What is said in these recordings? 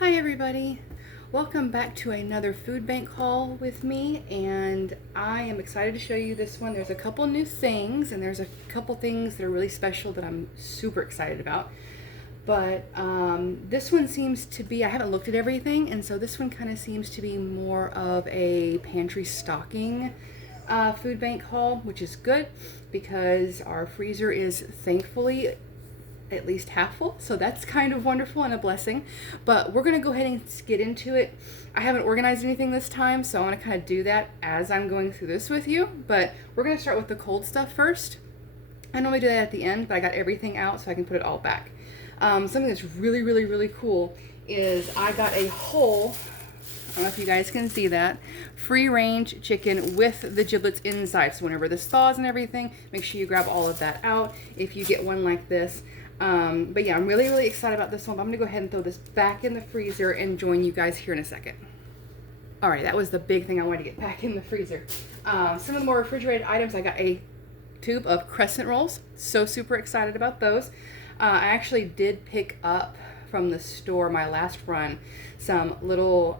Hi everybody, welcome back to another food bank haul with me, and I am excited to show you this one. There's a couple new things and there's a couple things that are really special that I'm super excited about. But this one seems to be, I haven't looked at everything, and so this one kind of seems to be more of a pantry stocking food bank haul, which is good because our freezer is thankfully at least half full, so that's kind of wonderful and a blessing. But we're gonna go ahead and get into it. I haven't organized anything this time, so I want to kind of do that as I'm going through this with you. But we're gonna start with the cold stuff first. I normally do that at the end, but I got everything out so I can put it all back. Something that's really cool is I got a whole, I don't know if you guys can see that, free range chicken with the giblets inside. So whenever this thaws and everything, make sure you grab all of that out if you get one like this. But yeah, I'm really excited about this one. But I'm gonna go ahead and throw this back in the freezer and join you guys here in a second. All right, that was the big thing I wanted to get back in the freezer. Some of the more refrigerated items, I got a tube of crescent rolls. So super excited about those. I actually did pick up from the store, my last run, some little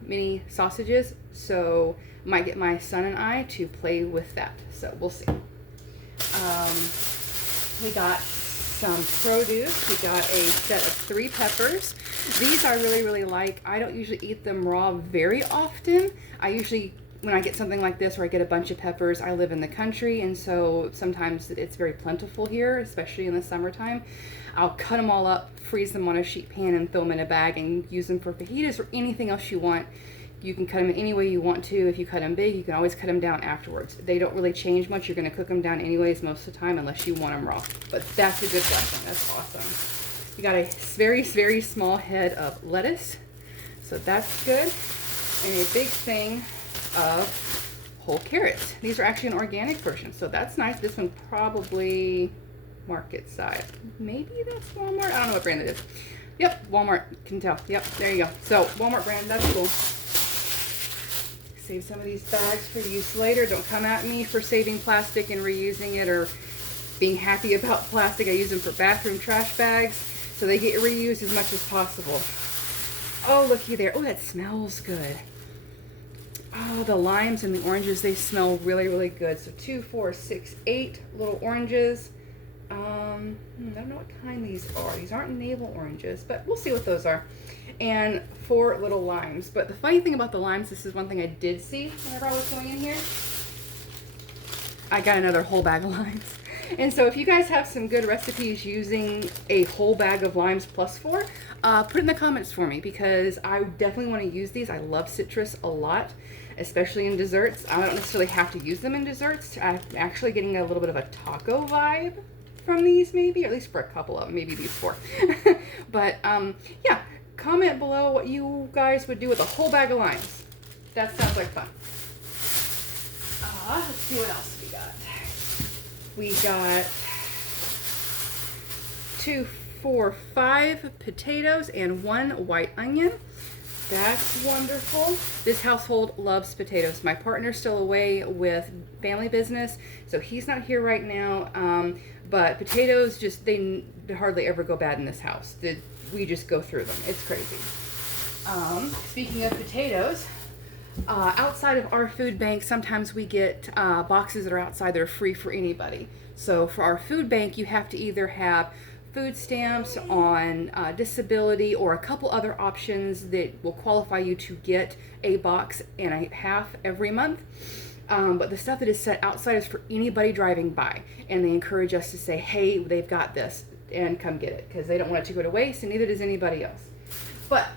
mini sausages. So might get my son and I to play with that. So we'll see. We got some produce. We got a set of 3 peppers. These I really like. I don't usually eat them raw very often. I usually, when I get something like this or I get a bunch of peppers, I live in the country, and so sometimes it's very plentiful here, especially in the summertime. I'll cut them all up, freeze them on a sheet pan, and throw them in a bag and use them for fajitas or anything else you want. You can cut them any way you want to. If you cut them big, you can always cut them down afterwards. They don't really change much. You're going to cook them down anyways most of the time unless you want them raw. But that's a good blessing. That's awesome. You got a very small head of lettuce. So that's good. And a big thing of whole carrots. These are actually an organic version. So that's nice. This one probably market size. Maybe that's Walmart. I don't know what brand it is. Yep, Walmart. Can tell. Yep, there you go. So Walmart brand. That's cool. Save some of these bags for use later. Don't come at me for saving plastic and reusing it or being happy about plastic. I use them for bathroom trash bags so they get reused as much as possible. Oh, looky there. Oh, that smells good. Oh, the limes and the oranges, they smell really good. So 2, 4, 6, 8 little oranges. I don't know what kind these are. These aren't navel oranges, but we'll see what those are. And 4 little limes. But the funny thing about the limes, this is one thing I did see whenever I was going in here. I got another whole bag of limes. And so if you guys have some good recipes using a whole bag of limes plus 4, put it in the comments for me because I definitely want to use these. I love citrus a lot, especially in desserts. I don't necessarily have to use them in desserts. I'm actually getting a little bit of a taco vibe from these, maybe, or at least for a couple of them, maybe these 4. But yeah, comment below what you guys would do with a whole bag of limes. That sounds like fun. Let's see what else we got. We got 2, 4, 5 potatoes and 1 white onion. That's wonderful. This household loves potatoes. My partner's still away with family business, so he's not here right now. But potatoes, just they hardly ever go bad in this house. We just go through them. It's crazy. Speaking of potatoes, outside of our food bank, sometimes we get boxes that are outside that are free for anybody. So for our food bank, you have to either have food stamps on disability or a couple other options that will qualify you to get a box and a half every month. But the stuff that is set outside is for anybody driving by, and they encourage us to say, hey, they've got this, and come get it, because they don't want it to go to waste, and neither does anybody else. But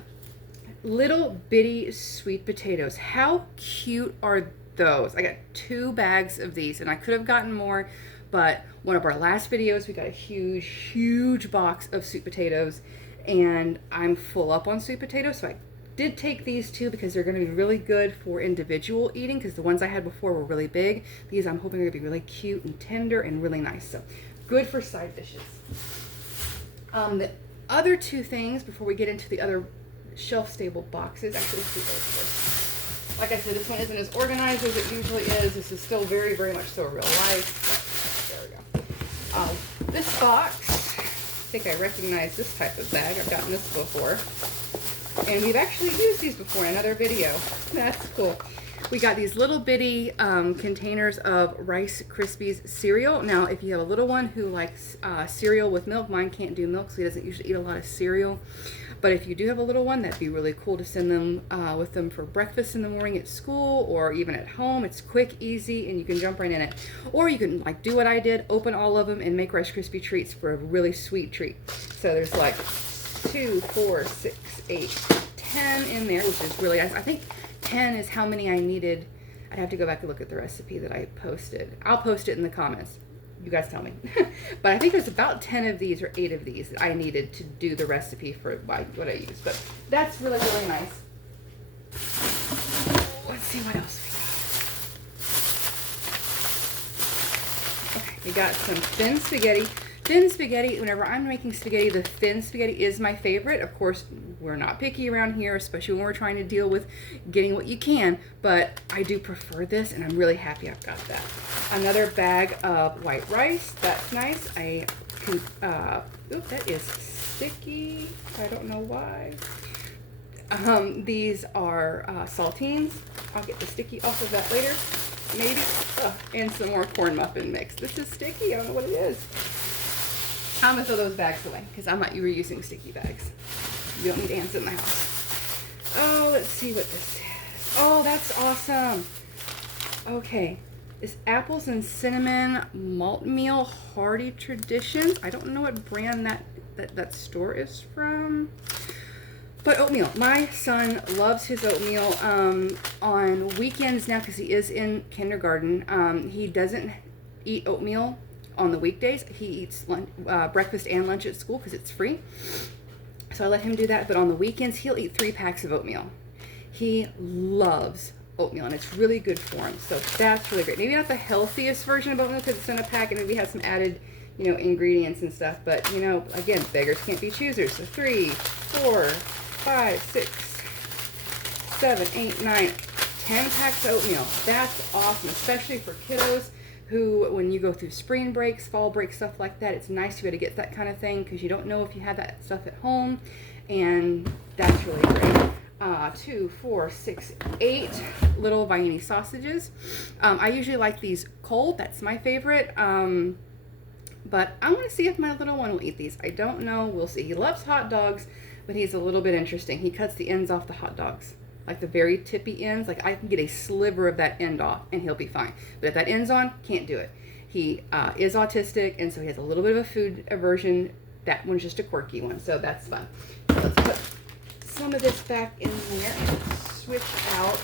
little bitty sweet potatoes, how cute are those? I got 2 bags of these, and I could have gotten more, but one of our last videos, we got a huge box of sweet potatoes, and I'm full up on sweet potatoes, so I did take these 2 because they're going to be really good for individual eating, because the ones I had before were really big. These I'm hoping are going to be really cute and tender and really nice, so good for side dishes. The other 2 things before we get into the other shelf-stable boxes, actually let's do those first. Like I said, this one isn't as organized as it usually is. This is still very much so real life. But there we go. This box, I think I recognize this type of bag. I've gotten this before. And we've actually used these before in another video. That's cool. We got these little bitty containers of Rice Krispies cereal. Now, if you have a little one who likes cereal with milk, mine can't do milk, so he doesn't usually eat a lot of cereal. But if you do have a little one, that'd be really cool to send them with them for breakfast in the morning at school or even at home. It's quick, easy, and you can jump right in it. Or you can like do what I did, open all of them and make Rice Krispie treats for a really sweet treat. So there's like 2, 4, 6, 8, 10 in there, which is really nice. I think 10 is how many I needed. I'd have to go back and look at the recipe that I posted. I'll post it in the comments. You guys tell me. But I think there's about 10 of these or 8 of these that I needed to do the recipe for what I used. But that's really, really nice. Let's see what else we got. Okay, we got some thin spaghetti. Thin spaghetti, whenever I'm making spaghetti, the thin spaghetti is my favorite. Of course, we're not picky around here, especially when we're trying to deal with getting what you can, but I do prefer this, and I'm really happy I've got that. Another bag of white rice. That's nice. I can, oops, that is sticky. I don't know why. These are saltines. I'll get the sticky off of that later, maybe. And some more corn muffin mix. This is sticky. I don't know what it is. I'm gonna throw those bags away because I'm not reusing sticky bags. You don't need ants in the house. Oh, let's see what this is. Oh, that's awesome. Okay, it's apples and cinnamon malt meal hearty traditions. I don't know what brand that store is from. But oatmeal. My son loves his oatmeal on weekends now because he is in kindergarten. He doesn't eat oatmeal on the weekdays. He eats breakfast and lunch at school because it's free. So I let him do that. But on the weekends, he'll eat 3 packs of oatmeal. He loves oatmeal, and it's really good for him. So that's really great. Maybe not the healthiest version of oatmeal because it's in a pack and maybe has some added, ingredients and stuff. But, again, beggars can't be choosers. So 3, 4, 5, 6, 7, 8, 9, 10 packs of oatmeal. That's awesome, especially for kiddos who, when you go through spring breaks, fall breaks, stuff like that, it's nice to be able to get that kind of thing because you don't know if you have that stuff at home, and that's really great. 2, 4, 6, 8 little Vienna sausages. I usually like these cold. That's my favorite. But I want to see if my little one will eat these. I don't know. We'll see. He loves hot dogs, but he's a little bit interesting. He cuts the ends off the hot dogs. Like the very tippy ends, like I can get a sliver of that end off and he'll be fine. But if that end's on, can't do it. He is autistic, and so he has a little bit of a food aversion. That one's just a quirky one, so that's fun. So let's put some of this back in there and switch out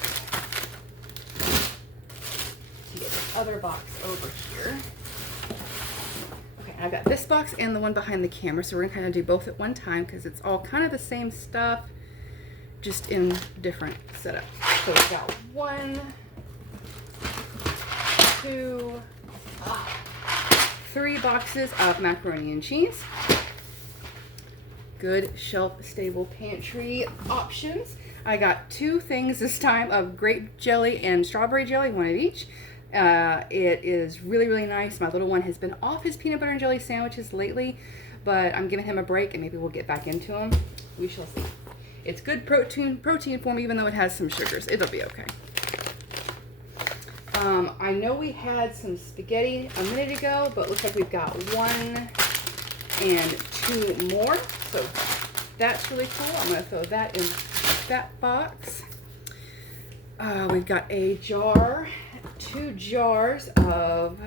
to get this other box over here. Okay, I've got this box and the one behind the camera, so we're gonna kind of do both at one time because it's all kind of the same stuff, just in different setups. So we've got 1, 2, 3 boxes of macaroni and cheese. Good shelf-stable pantry options. I got 2 things this time of grape jelly and strawberry jelly, 1 of each. It is really, really nice. My little one has been off his peanut butter and jelly sandwiches lately, but I'm giving him a break and maybe we'll get back into them. We shall see. It's good protein for me, even though it has some sugars. It'll be okay. I know we had some spaghetti a minute ago, but looks like we've got 1 and 2 more. So that's really cool. I'm going to throw that in that box. We've got a jar, 2 jars of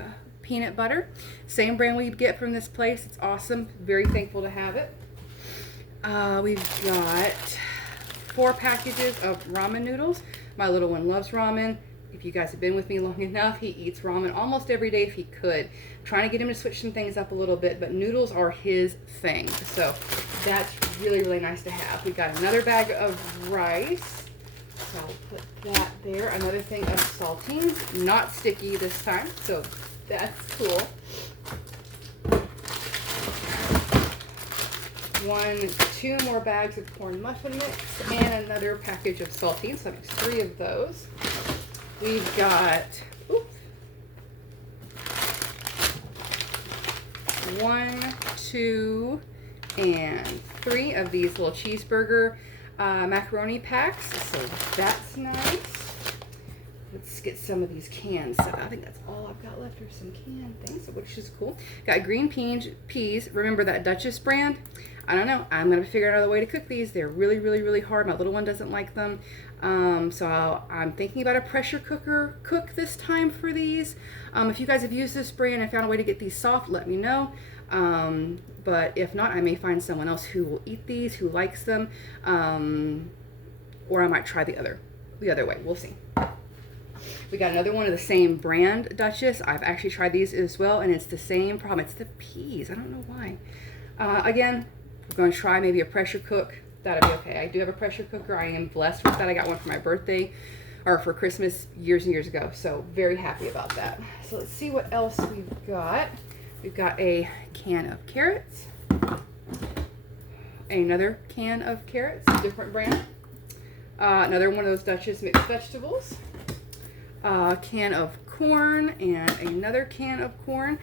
peanut butter. Same brand we get from this place. It's awesome. Very thankful to have it. We've got 4 packages of ramen noodles. My little one loves ramen. If you guys have been with me long enough, he eats ramen almost every day if he could. I'm trying to get him to switch some things up a little bit, but noodles are his thing. So that's really, really nice to have. We've got another bag of rice. So I'll put that there. Another thing of saltines. Not sticky this time, so that's cool. 2 more bags of corn muffin mix and another package of saltines. So that makes 3 of those. We've got 1, 2, and 3 of these little cheeseburger macaroni packs, so that's nice. Let's get some of these cans. So I think that's all I've got left are some canned things, which is cool. Got green peas. Remember that Duchess brand? I don't know. I'm going to figure out another way to cook these. They're really, really, really hard. My little one doesn't like them. So I'm thinking about a pressure cooker cook this time for these. If you guys have used this brand and found a way to get these soft, let me know. But if not, I may find someone else who will eat these, who likes them. Or I might try the other way. We'll see. We got another one of the same brand, Duchess. I've actually tried these as well, and it's the same problem. It's the peas. I don't know why. Again, we're going to try maybe a pressure cook. That'll be okay. I do have a pressure cooker. I am blessed with that. I got one for my birthday, or for Christmas years and years ago. So very happy about that. So let's see what else we've got. We've got a can of carrots. Another can of carrots, different brand. Another one of those Duchess mixed vegetables. A can of corn and another can of corn.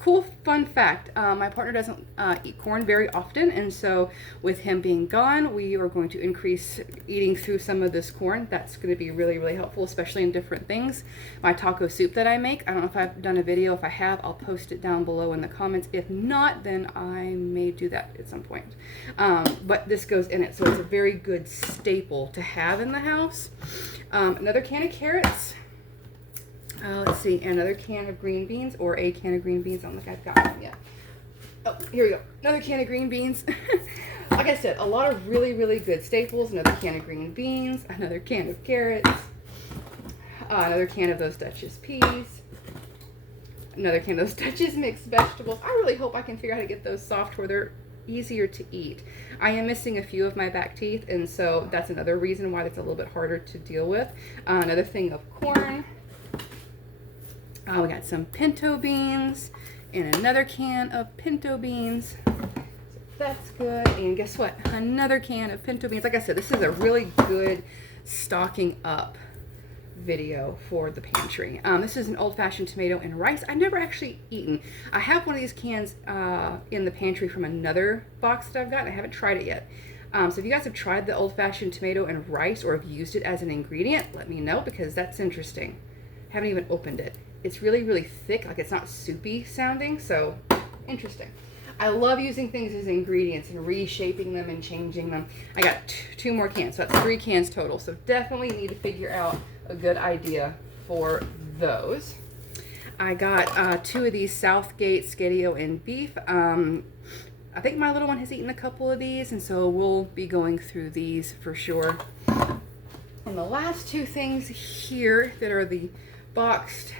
Cool fun fact, my partner doesn't eat corn very often, and so with him being gone, we are going to increase eating through some of this corn. That's going to be really, really helpful, especially in different things. My taco soup that I make, I don't know if I've done a video. If I have, I'll post it down below in the comments. If not, then I may do that at some point. But this goes in it, so it's a very good staple to have in the house. Another can of carrots. Let's see, another can of green beans, or a can of green beans. I don't think I've got them yet. Oh, here we go. Another can of green beans. Like I said, a lot of really, really good staples. Another can of green beans. Another can of carrots. Another can of those Duchess peas. Another can of those Duchess mixed vegetables. I really hope I can figure out how to get those soft where they're easier to eat. I am missing a few of my back teeth, and so that's another reason why it's a little bit harder to deal with. Another thing of corn. We got some pinto beans and another can of pinto beans. So that's good. And guess what? Another can of pinto beans. Like I said, this is a really good stocking up video for the pantry. This is an old-fashioned tomato and rice. I've never actually eaten. I have one of these cans in the pantry from another box that I've got. I haven't tried it yet. So if you guys have tried the old-fashioned tomato and rice, or have used it as an ingredient, let me know, because that's interesting. Haven't even opened it. It's really, really thick, like it's not soupy sounding, so interesting. I love using things as ingredients and reshaping them and changing them. I got two more cans, so that's 3 cans total. So definitely need to figure out a good idea for those. I got 2 of these Southgate Scadio and beef. I think my little one has eaten a couple of these, and so we'll be going through these for sure. And the last 2 things here that are the boxed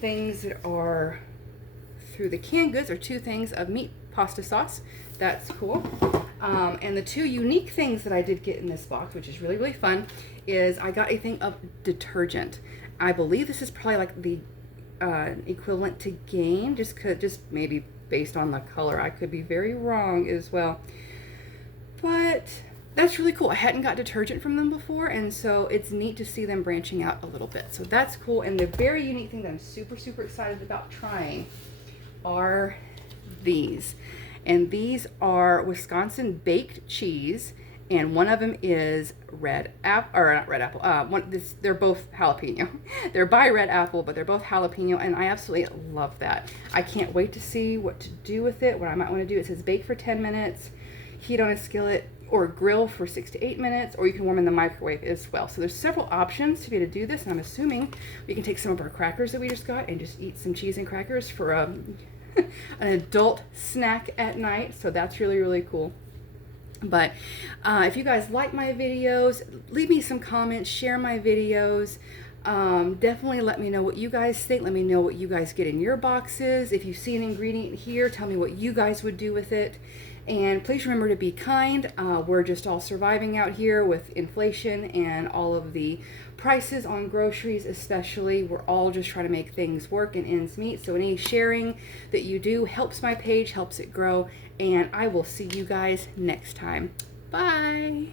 things that are through the canned goods are 2 things of meat pasta sauce. That's cool. And the 2 unique things that I did get in this box, which is really, really fun, is I got a thing of detergent. I believe this is probably like the equivalent to Gain, just maybe based on the color. I could be very wrong as well. But that's really cool. I hadn't got detergent from them before, and so it's neat to see them branching out a little bit. So that's cool. And the very unique thing that I'm super, super excited about trying are these. And these are Wisconsin baked cheese, and one of them is red apple, or not red apple. They're both jalapeno. They're by Red Apple, but they're both jalapeno, and I absolutely love that. I can't wait to see what to do with it. What I might want to do, it says bake for 10 minutes, heat on a skillet, or grill for 6 to 8 minutes, or you can warm in the microwave as well. So there's several options to be able to do this, and I'm assuming we can take some of our crackers that we just got and just eat some cheese and crackers for an adult snack at night. So that's really, really cool. But if you guys like my videos, leave me some comments, share my videos. Definitely let me know what you guys think. Let me know what you guys get in your boxes. If you see an ingredient here, tell me what you guys would do with it. And please remember to be kind. We're just all surviving out here with inflation and all of the prices on groceries especially. We're all just trying to make things work and ends meet. So any sharing that you do helps my page, helps it grow. And I will see you guys next time. Bye.